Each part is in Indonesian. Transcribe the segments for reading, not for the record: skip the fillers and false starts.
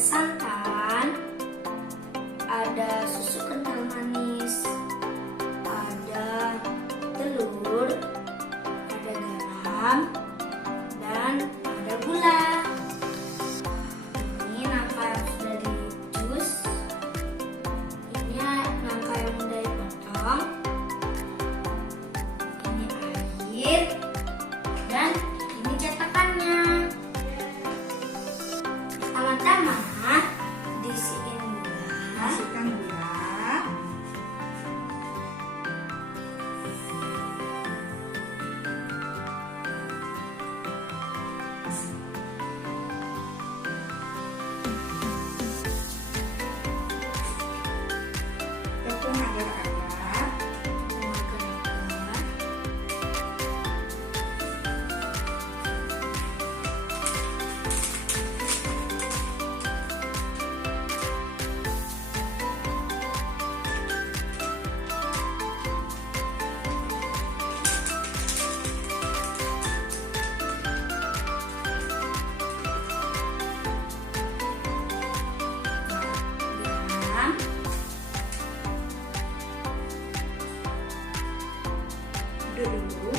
santan, ada susu kental manis, ada telur, ada garam, dan ada gula. Ini nangka yang sudah dijus, ini nangka yang sudah dipotong, ini air, dan ini cetakannya. Pertama-tama masukkan gula, tepung agar-agar, dulu.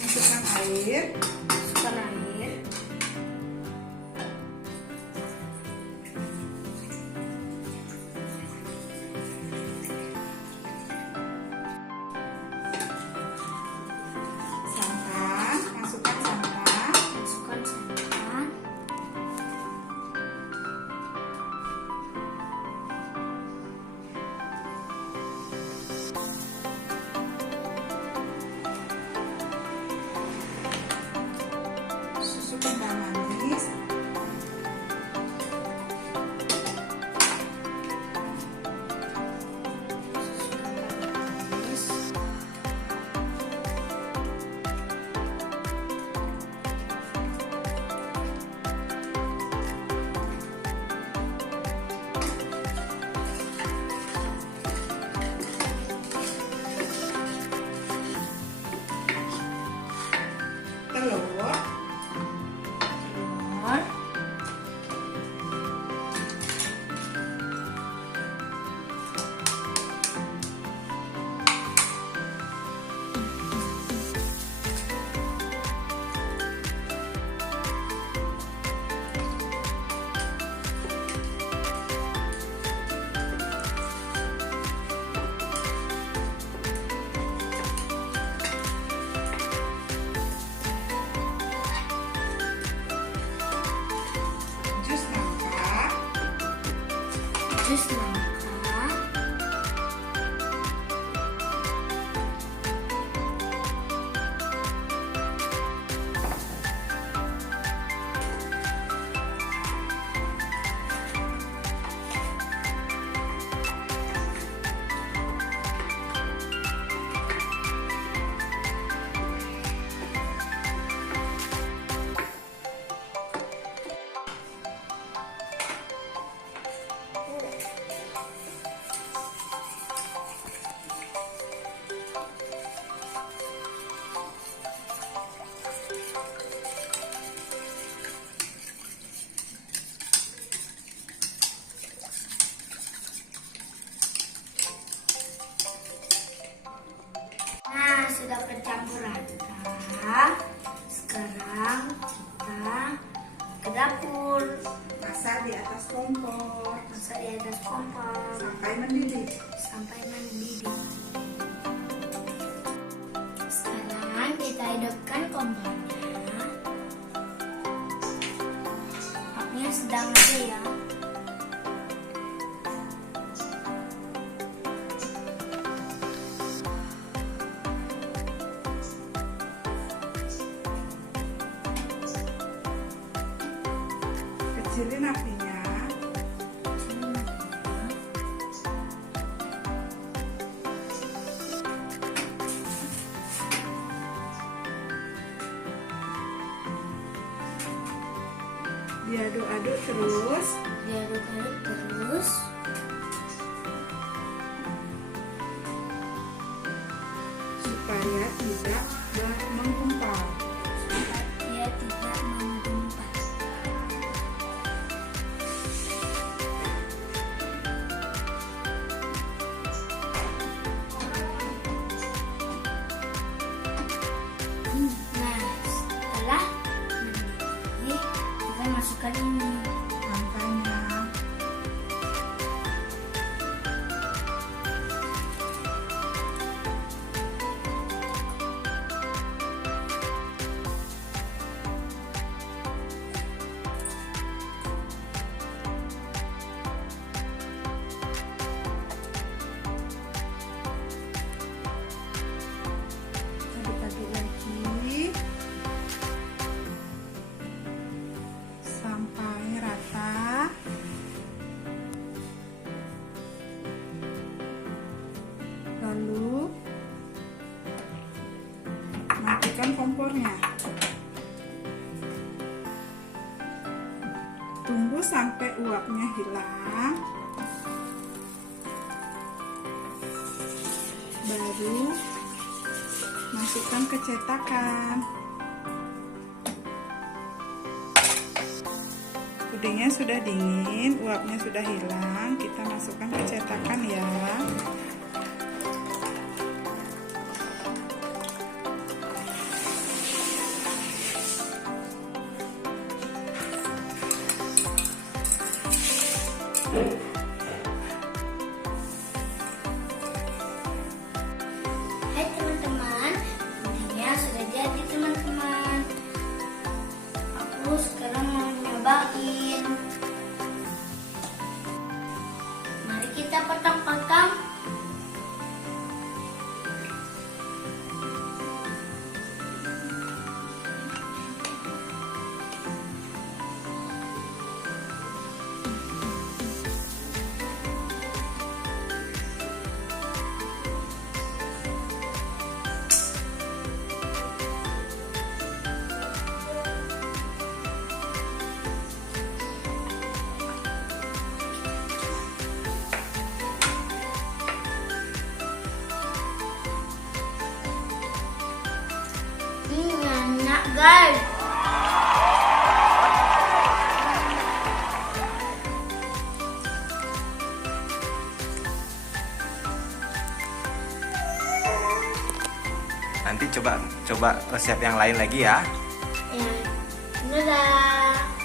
Masukkan air. Masukkan santan. Susu kental manis. Telur. Jus nangka, sudah tercampur rata. Sekarang kita ke dapur. Masak di atas kompor. Sampai mendidih. Sekarang kita hidupkan kompornya. Apinya sedang aja ya. Kecilin apinya. Diaduk-aduk terus. Diaduk-aduk terus. Supaya tidak menggumpal. Dia tidak menggumpal. Nah, setelah mendidih, kita masukkan ini. Angkanya. Aduk-aduk lagi sampai rata. Lalu matikan kompornya. Tunggu sampai uapnya hilang. Baru masukkan ke cetakan. Pudingnya sudah dingin, uapnya sudah hilang. Kita masukkan ke cetakan ya. Hai teman-teman, pudingnya sudah jadi teman-teman. Aku sekarang mau nyobain. Mari kita potong-potong. Enak guys. Nanti coba resep yang lain lagi ya. Ya, dadah.